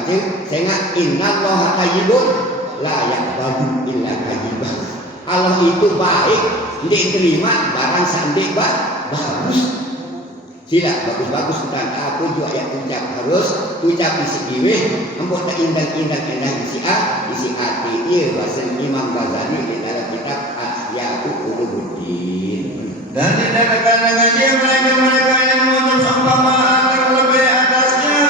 baca sehingga innallaha thayyibun la yaqbalu illa thayyiban. Allah itu baik, ndik terima barang sandik bagus. Sila bagus-bagus kita aku juga yang ucap harus ucap isi diwe empuk tak indah-indah isi hati. Iya bahasa Imam Ghazali di dalam kitab Ahya'u Ulumuddin. Dan tidak akan mengaji mereka yang memutus umpama terlebih atasnya.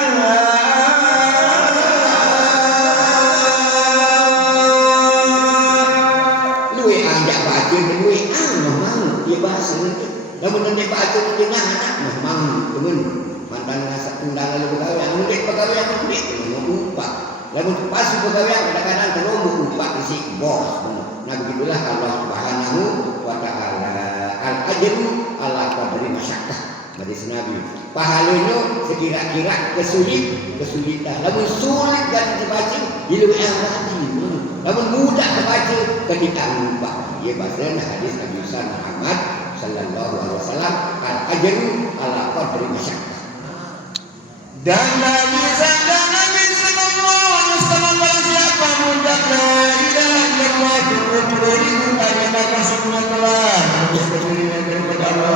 Luwe ajak baca luwe memang dia bahasa nanti. Namun nanti baca nanti anak memang teman mantan rasa kendala lu pegawai nanti pegawai yang nanti umpak. Namun pas pegawai kadang-kadang terlalu umpak isi bos. Nah begitulah Allah Subhanahu wa taala. Al-ajru ala qadri masyaqqah. Hadis Nabi. Pahalanya sekira-kira kesulitan. Namun sulit dan terbaca hidup yang mati. Namun mudah terbaca ketika lupa. Ia bahasa hadis Nabi Muhammad sallallahu alaihi wasallam al-ajru ala qadri masyaqqah. Dan Nabi sallallahu alaihi wasallam siapa mudah la ilaha illallah beribu kali maka semua telah berdiri daripada Allah.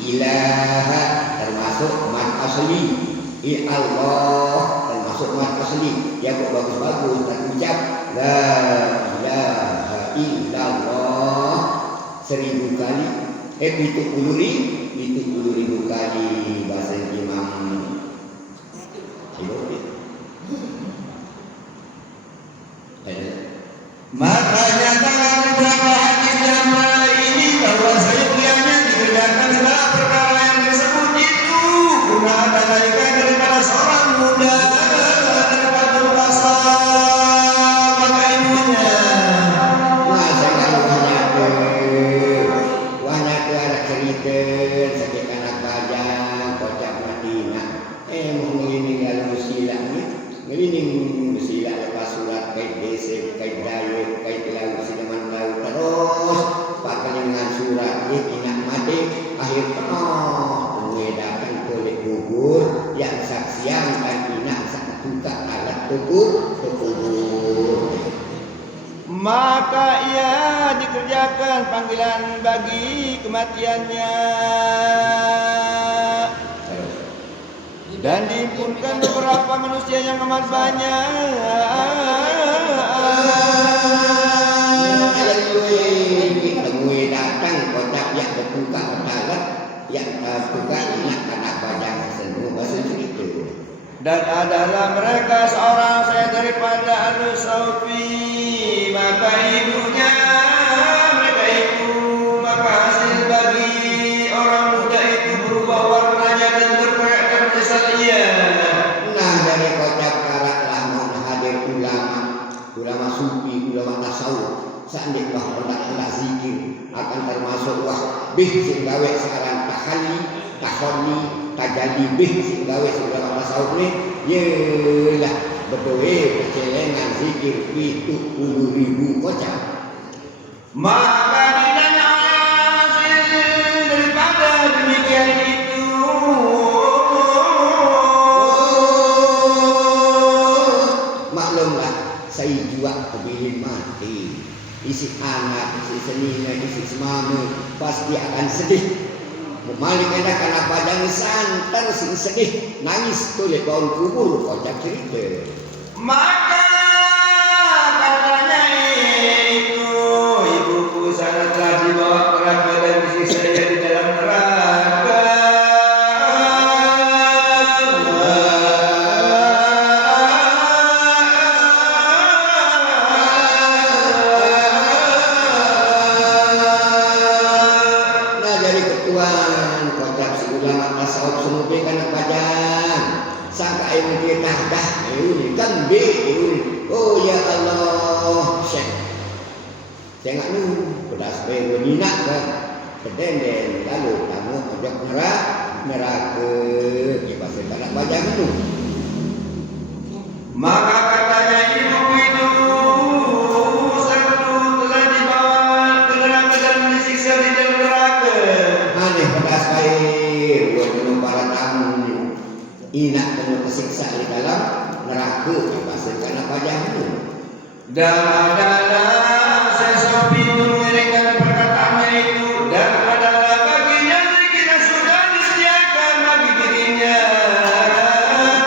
Ilaha termasuk mad asli, Allah termasuk mad asli. Ya bagus-bagus terucap la ilaha illallah 1000 kali, 70.000 kali bahasa Imam. Makanya dalam beberapa hadis jamaah ini bahwa setiapnya dikerjakan segala perkara yang disebut itu guna ada kebaikan daripada seorang muda dapat berpuasa maka ilmunya. Wahnya tu ada cerita sakit anak bajang kocak Madinah. Mau ngelining dalam silat ni, ngelining silat lepas surat kait desa, kait daya, kait laut, sidaman laut terus pakai dengan surat ni ingat mati akhir penuh datang boleh gugur yang saksian dan ingat sangat tukar alat tukur. Maka ia dikerjakan panggilan bagi kematiannya dan dihimpunkan beberapa manusia yang amat banyak. Temui datang kotak yang bertukar alat yang tukar ingat anak badan semua bahasa itu. Dan adalah mereka seorang saya daripada Al-Sufi, maka ibunya mereka itu maka hasil bagi orang muda itu berubah warnanya dan berperakkan kesalia. Nah dari kotak karaklah mau hadir ulama sufi, ulama tasawuf. Seandainya hendak zikir akan termasuk bih sing gawe sekarang tahalli, tahonni, tajalli bih sing gawe ulama tasawuf ni yelah berdoa bercelengan zikir 70.000 kocak. Maka ditanya hasil daripada demikian itu. Maklumlah saya juga kepilih mati. Isi anak, isi senina, isi semama pasti akan sedih. Memalik ada karena padang santan sedih, nangis tulis bau kubur kocak cerita. Maka katanya itu ibuku sana telah dibawa berat badan disiksa di dalam neraka. Nah dari ketuaan kocak si ulama tasawuf semua karena padang sangka ilmu kita dah ini kambing ini. Oh ya Allah, Syekh. Tengok ni pedas berminat kan. Kedenden lalu kamu ajak neraka di pasal tak nak baca dulu. Maka katanya ibu itu satu telah dibawa ke neraka dan disiksa di dalam neraka. Aneh pedas baik buat para tamu ni. Inak kena tersiksa di dalam neraka di pasal tak nak baca dulu. Dan adalah sesuatu itu mengiringkan perkataannya itu dan adalah baginya rezeki yang sudah disediakan bagi dirinya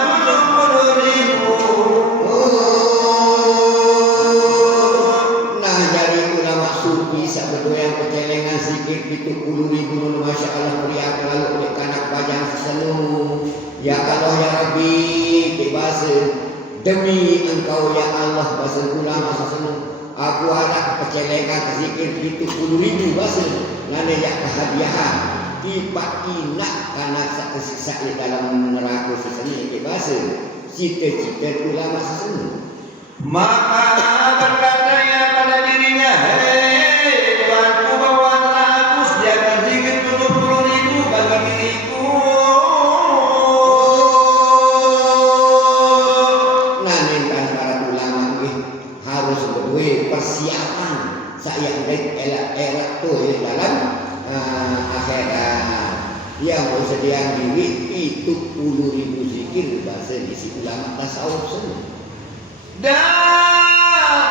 70.000. Nah jadi ulama sufi sabdo yang kecelengan sikit itu 70.000 Masya Allah beriak lalu oleh kanak bajang seselu. Ya Allah ya Rabbi kebasa demi engkau ya Allah bahasa ulama seselu. Aku harap kecelengan zikir itu 10.000 bahasa ngane ya kehadiahan tiba inak karena sakit di dalam neraka seselu ke bahasa cita-cita ulama seselu. Maka berkatanya pada dirinya, hei Tuhanku bahwa telah aku sediakan zikir 70.000 bagi diriku. Nanti para ulama ini harus berdua persiapan saya elak tu dalam akhirat yang bersedia diri itu 10.000 zikir bahasa di si ulama tasawuf semua. Dan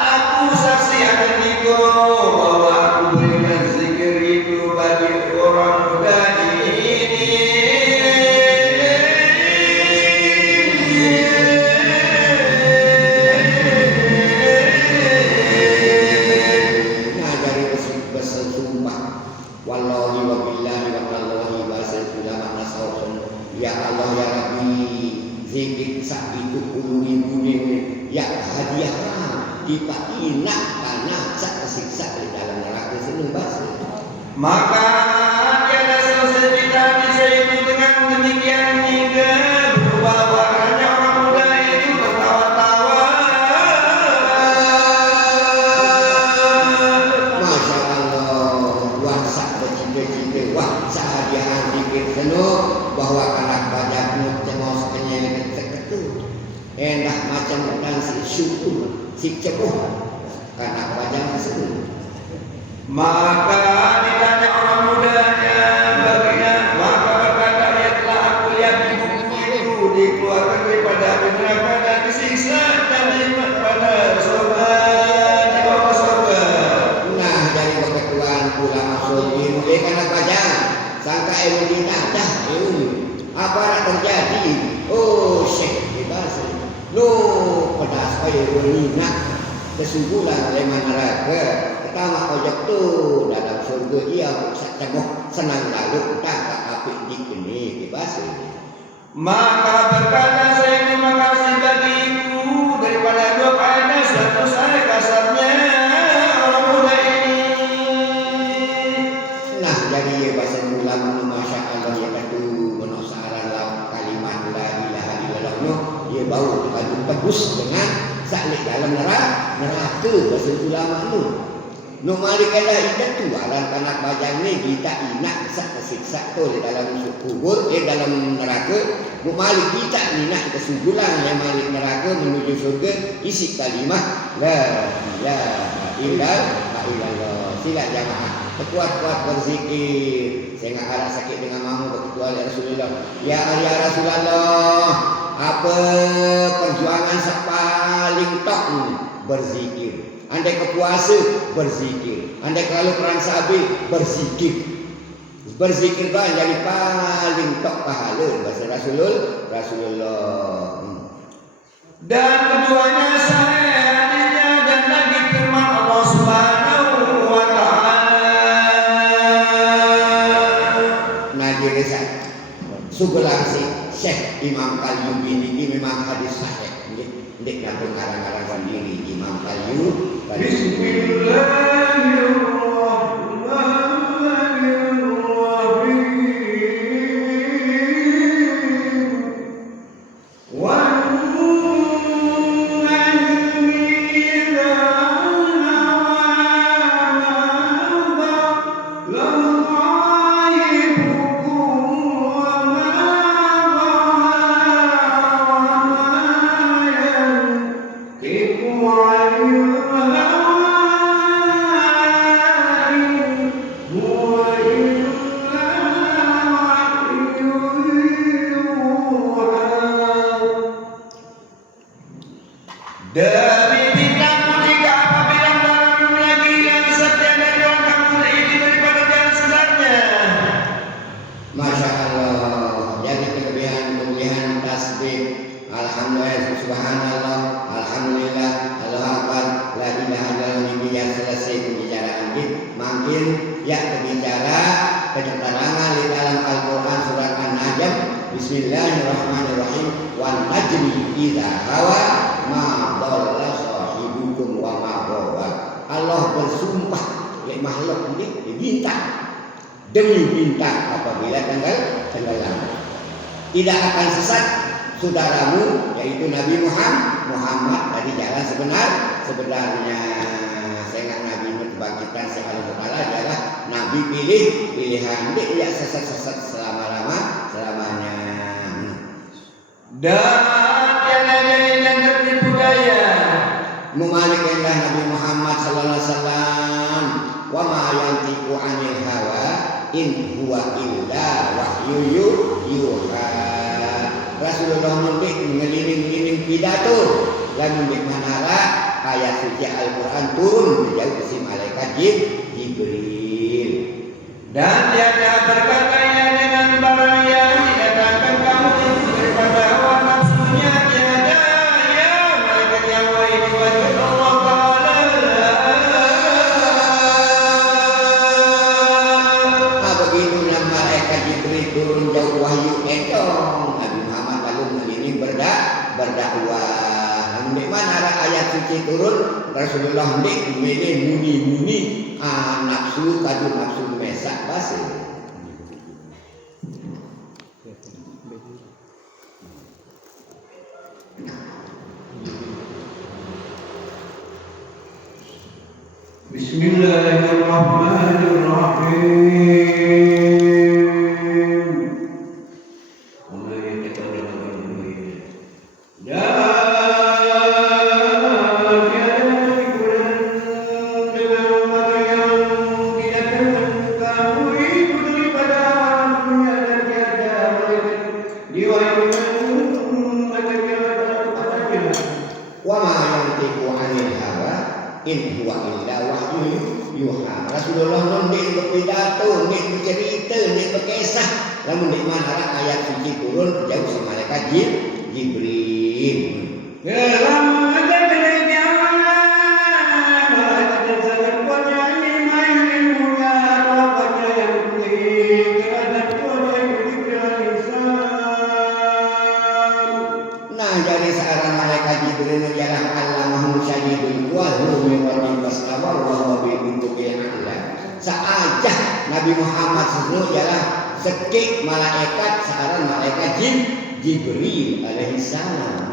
aku saksi akan itu bahwa aku berikan zikir itu bagi orang muda ini. Nah dari bersumpah wallahi wa billahi wa tallahi bahasa ulama tasawuf ya Allah ya Rabbi zikir sak itu 10.000 ni ya hadiah kita inak tanah sak kesiksa di dalam neraka senang bahasa. Maka tiada selesai kita bisa itu dengan demikian hingga berubah warnanya orang muda itu tertawa-tawa. Masya Allah, wah sak bercita-cita, wah sak hadiah dikit senang bahwa anak bajakmu cemos kenyang ketu. Endah macam dan si syukur, si cepuh anak bajak senang. Maka ditanya orang mudanya baginya, maka berkata ya telah aku lihat ibuku itu dikeluarkan daripada api neraka dan disiksa dan dinikmat pada surga, dibawa ke surga. Nah dari ketuaan ulama sufi mulai anak bajak sangka kita dah apa nak terjadi? Oh Syekh bahasa lo pedas kaya nak kesuburan leman neraka pertama ojek tu dalam surga ia cemoh senang lalu tak api dikini bahasa. Maka berkata saya terima kasih bagiku daripada dua keadaan suatu saya kasarnya orang muda ini. Nah jadi bahasa ulama Masya Allah ya katu menosaran kalimat la ilaha illallah no dia bau bagus dengan saklik dalam neraka bahasa ulama tu. No mari kala ikat tu aran kanak bajang ni kita inak kesiksa tu di dalam kubur dalam neraka. Mu mari kita inak kesubulan yang mari neraka menuju surga isi kalimah la ilaha illallah. Sila jamaah kuat-kuat berzikir. Saya enggak ada sakit dengan mamu berketua ya Rasulullah. Ya Rasulullah, apa perjuangan paling top berzikir. Andai ke puasa berzikir, andai kalau perang sahabat berzikir. Berzikir bah jadi paling top pahala bahasa Rasulullah. Dan keduanya saya hadisnya dan lagi firman Allah Subhanahu wa taala. Nah dirisan sebelah si Syekh Imam Qayyubi ini memang hadis sahih. Dek nak pengarang-arang sendiri Imam Qayyubi. Bismillahirrahmanirrahim. Demi bintang ketika apabila malam lagi yang setia dan doa kamu ini daripada jalan sebenarnya. Masya Allah. Jadi kelebihan tasbih. Alhamdulillah, subhanallah, alhamdulillah, Allahu akbar, la ilaha illallah. Biar selesai pembicaraan kita, makin ya berbicara keterangan di dalam Al-Quran surat An-Najm. Bismillahirrahmanirrahim. Wan najmi idza hawa ma dhalla sahibukum wa ma ghawa. Allah bersumpah ya makhluk ini bintang, demi bintang apabila tenggelam tidak akan sesat saudaramu yaitu Nabi Muhammad dari jalan sebenarnya. Saya Nabi kebangkitan Allah Taala adalah Nabi pilihan dia sesat selamanya. Dan yang lain yang tertipu daya Memalik indah Nabi Muhammad sallallahu alaihi wasallam. Wa ma yantiqu 'anil hawa in huwa illa wahyu yuha. Rasulullah mendik ngeliling-ngeliling pidato lalu di manara ayat suci Al-Quran turun menjauh si malaikat Jibril. Dan tiada berkatanya dengan barang yang didatangkan kamu itu daripada hawa nafsunya tiada ya malaikat yang wahai wahai Allah Ta'ala. Begitulah malaikat Jibril turun jauh wahyu etong. Nabi Muhammad lalu mengeliling berdakwah. Di mana ayat suci turun Rasulullah ndik muni nafsu kadu nafsu mesak basi. Bismillahirrahmanirrahim. Wa ma yantiqu 'anil hawa in huwa illa wahyu yuha. Rasulullah nondik berpidato, ndik bercerita, ndik berkisah. Lamun di mana ayat suci turun jauh si malaikat Jibril. Jadi seorang malaikat Jibril jalan Allah mahu syadidul quwa huwa bastawa wa huwa bil ufuqil a'la. Saajah Nabi Muhammad sallallahu ialah sekik malaikat seorang malaikat Jibril alaihi salam.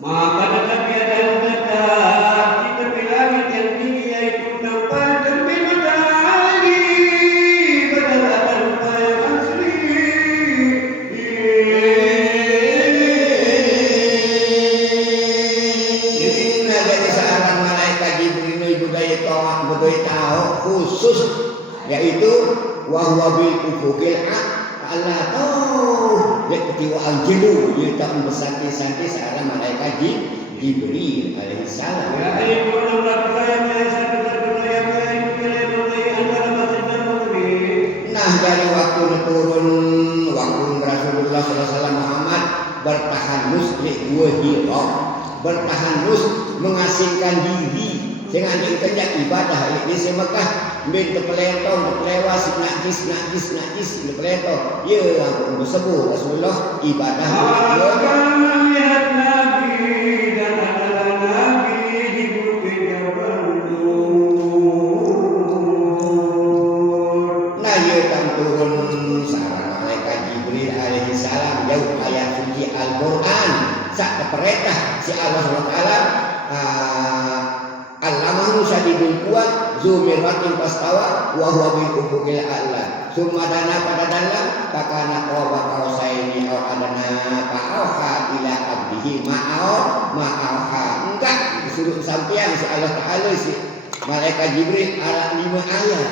Maka tetap tiada kata kita bilang yang tinggi yaitu tempat terbit matahari berdasarkan rupa yang asli. Jadi seorang malaikat Jibril budaya tahu khusus yaitu wahwa bil ufuqil a'la tahu dia ketiwaan jilu dia tak bersanti-santi seorang malaikat Jibril alaihi salam. Nah dari waktu turun waktu Rasulullah SAW Muhammad bertahanus bertahanus mengasingkan diri dengan kerja ibadah di Mekah bin terpeletong terlewas najis terpeletong ya aku sebut Rasulullah ibadah melihat Nabi dan adalah Nabi di bukit Jabal Nur. Nah ia akan turun seorang malaikat Jibril alaihi salam jauh ayat suci Al-Quran sak perintah si Allah SWT Allamahu syadidul quwa zumiratin pastawa wa huwa bil ufuqil a'la. Summa dana pada dalam kakana qaba qausaini aw adana fa'auha ila abdihi ma'auha. Enggak disuruh sampean si Allah Taala si malaikat Jibril ala 5 ayat.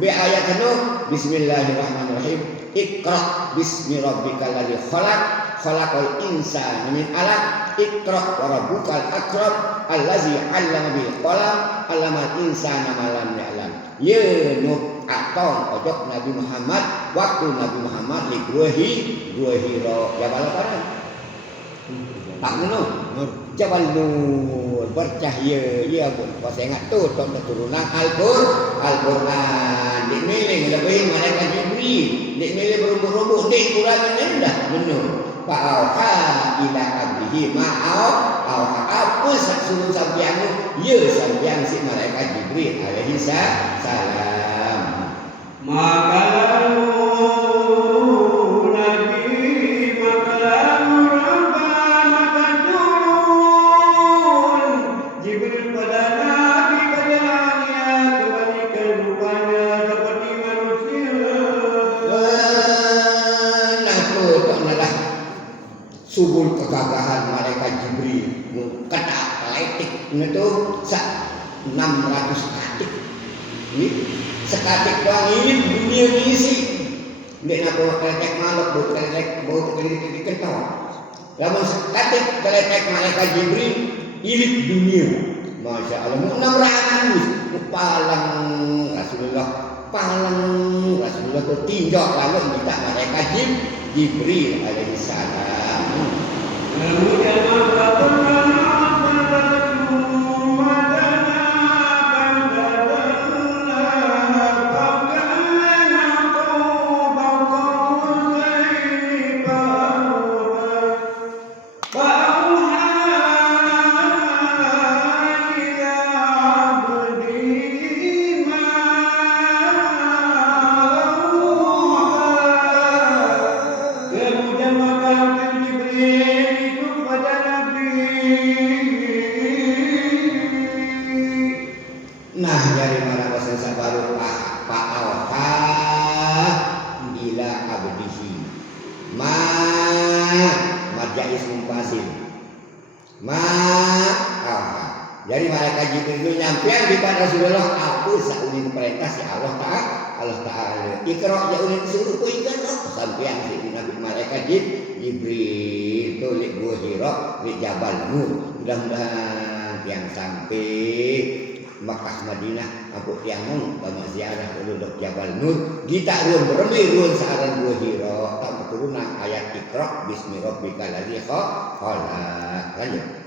Be ayat 1 Bismillahirrahmanirrahim. Iqra bismi rabbikal ladzi khalaq khalaqal insana min 'alaq iqra wa rabbukal akram allazi 'allama bil qalam 'allamal insana ma lam ya'lam. Ye nuk atong ojok Nabi Muhammad waktu Nabi Muhammad li Gua Hira Jabal Paran. Pak Nur Jabal Nur bercahaya ya pun pas ingat tu turunan Al-Qur'an dik milih lebih malaikat Jibril dik milih berumur-umur dik Quran rendah benar fa auha ila abdihi ma auha apa suruh sampeyan ya sampeyan si malaikat Jibril alaihi salam. Maka lalu Nabi maka lalu Rabbah maka turun Jibril pada Nabi kajalannya kembalikan rupanya seperti manusia. Nah tu adalah subul kegagahan malaikat Jibril kata kaletik itu 600 katik ini sekatik doang ini dunia ngisi nggak nak keletek maluk bau keletek kentau lamun sekatik keletek malaikat Jibril ilit dunia Masya Allah 600 palang Rasulullah tu tinjau lalu minta malaikat Jibril alaihi salam. Kemudian nah dari mana bahasa baru Pak Alha ila abdihi ma marja'is mumpasil ma Alha jadi malaikat Jibril itu nyampean di pada Rasulullah aku sauni perintah si Allah Ta'ala ikra ya unin suruh ku ikra sampean si Nabi malaikat Jibril itu li Gua Hira li Jabal Nur mudah-mudahan yang sampai Makkah Madinah aku tiang banyak ziarah dulu dok Jabal Nur kita ruan searan Gua Hira tak keturunan ayat Iqra bismi rabbikal ladzi khalaq lanjut.